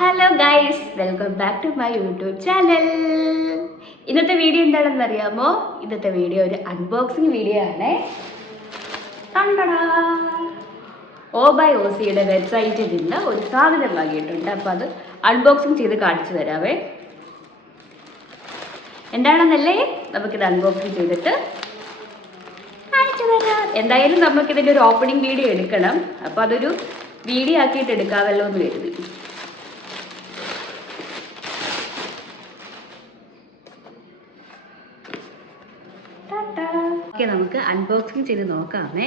Hello guys, welcome back to my YouTube channel. ഇന്നത്തെ video എന്താണെന്ന് അറിയാമോ? ഇന്നത്തെ വീഡിയോ ഒരു അൺബോക്സിങ് വീഡിയോ ആണ്. OBYOCയുടെ വെബ്സൈറ്റിൽ നിന്ന് ഒരു സാധനം വാങ്ങിയിട്ടുണ്ട്. അപ്പോൾ അത് അൺബോക്സിങ് ചെയ്ത് കാണിച്ചു തരാവേ. എന്താണെന്നല്ലേ, നമുക്കിത് അൺബോക്സിങ് ചെയ്തിട്ട് കാണിച്ചു തരാം. എന്തായാലും നമുക്കിതിൻ്റെ ഒരു ഓപ്പണിംഗ് വീഡിയോ എടുക്കണം. അപ്പോൾ അതൊരു വീഡിയോ ആക്കിയിട്ട് എടുക്കാമല്ലോ എന്ന് കരുതി. ഓക്കെ, നമുക്ക് അൺബോക്സിങ് ചെയ്ത് നോക്കാമേ.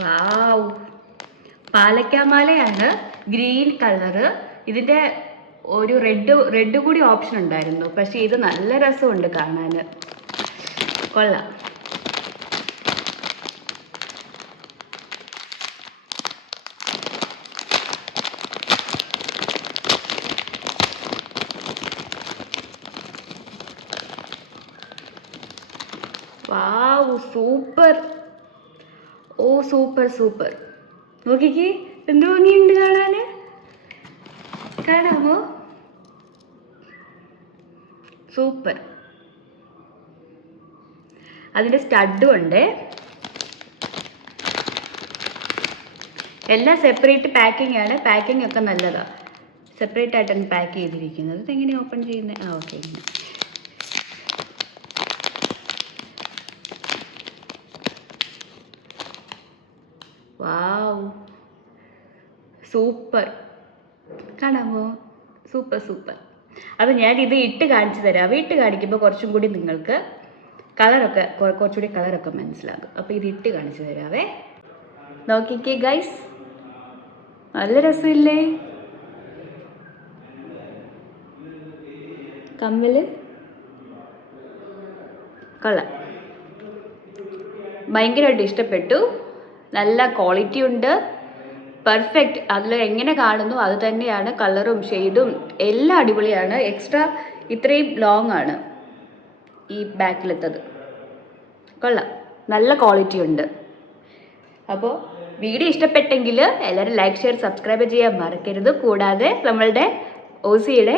വാവ്, പാലക്കാമാലയാണ്, ഗ്രീൻ കളറ്. ഇതിൻ്റെ ഒരു റെഡ് കൂടി ഓപ്ഷൻ ഉണ്ടായിരുന്നു, പക്ഷേ ഇത് നല്ല രസമുണ്ട് കാണാൻ, കൊള്ളാം. വാവ്, സൂപ്പർ. ഓ സൂപ്പർ സൂപ്പർ. നോക്കിക്കേ, എന്ത് ഭംഗിയുണ്ട് കാണാൻ. കാണാമോ? സൂപ്പർ. അതിൻ്റെ സ്റ്റഡും ഉണ്ട്. എല്ലാം സെപ്പറേറ്റ് പാക്കിംഗ് ആണ്. പാക്കിംഗ് ഒക്കെ നല്ലതാണ്. സെപ്പറേറ്റ് ആയിട്ടാണ് പാക്ക് ചെയ്തിരിക്കുന്നത്. ഇതെങ്ങനെ ഓപ്പൺ ചെയ്യുന്നത്? ഓക്കെ. Wow, super. കാണാമോ? Super super. അപ്പോൾ ഞാൻ ഇത് ഇട്ട് കാണിച്ചു തരാം. ഇട്ട് കാണിക്കുമ്പോൾ കുറച്ചും കൂടി നിങ്ങൾക്ക് കുറച്ചുകൂടി കളറൊക്കെ മനസ്സിലാകും. അപ്പോൾ ഇത് ഇട്ട് കാണിച്ചു തരാവേ. നോക്കിക്കേ ഗൈസ്, നല്ല രസമില്ലേ? കമ്മൽ കൊള്ളാം, ഭയങ്കരമായിട്ട് ഇഷ്ടപ്പെട്ടു. നല്ല ക്വാളിറ്റി ഉണ്ട്, പെർഫെക്റ്റ്. അതിൽ എങ്ങനെ കാണുന്നു അത് തന്നെയാണ്. കളറും ഷെയ്ഡും എല്ലാം അടിപൊളിയാണ്. എക്സ്ട്രാ ഇത്രയും ലോങ് ആണ് ഈ ബാക്കിലെത്തത്. കൊള്ളാം, നല്ല ക്വാളിറ്റി ഉണ്ട്. അപ്പോൾ വീഡിയോ ഇഷ്ടപ്പെട്ടെങ്കിൽ എല്ലാവരും ലൈക്ക്, ഷെയർ, സബ്സ്ക്രൈബ് ചെയ്യാൻ മറക്കരുത്. കൂടാതെ നമ്മളുടെ OCയുടെ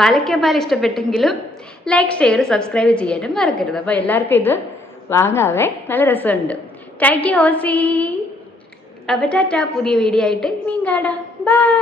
പാലക്കാമാല ഇഷ്ടപ്പെട്ടെങ്കിലും ലൈക്ക്, ഷെയർ, സബ്സ്ക്രൈബ് ചെയ്യാനും മറക്കരുത്. അപ്പോൾ എല്ലാവർക്കും ഇത് വാങ്ങാവേ, നല്ല രസമുണ്ട്. Thank you OC. അപ്പോൾ ടാറ്റ, പുതിയ വീഡിയോ ആയിട്ട് ഇനിയും കാണാം. ബൈ.